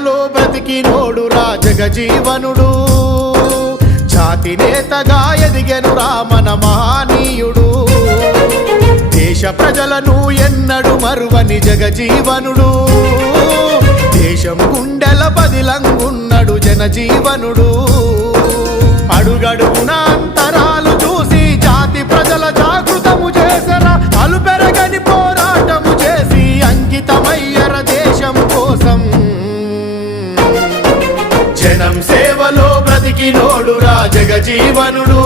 సేవలో బ్రతికినోడురా జగజీవనుడు జాతి నేతగా ఎదిగెనురా మన మహనీయుడు దేశ ప్రజలను ఎన్నడు మరువని జగజీవనుడు దేశం గుండెల బదిలంగున్నడు జనజీవనుడు అడుగడుగున అంతరాలు చూసి జాతి ప్రజల జాగృతము చేసరా అలుపెరగని పోరాటము చేసి అంకితమయ్యర దేశం కోసం జనం సేవలో బ్రతికినోడురా జగజీవనుడు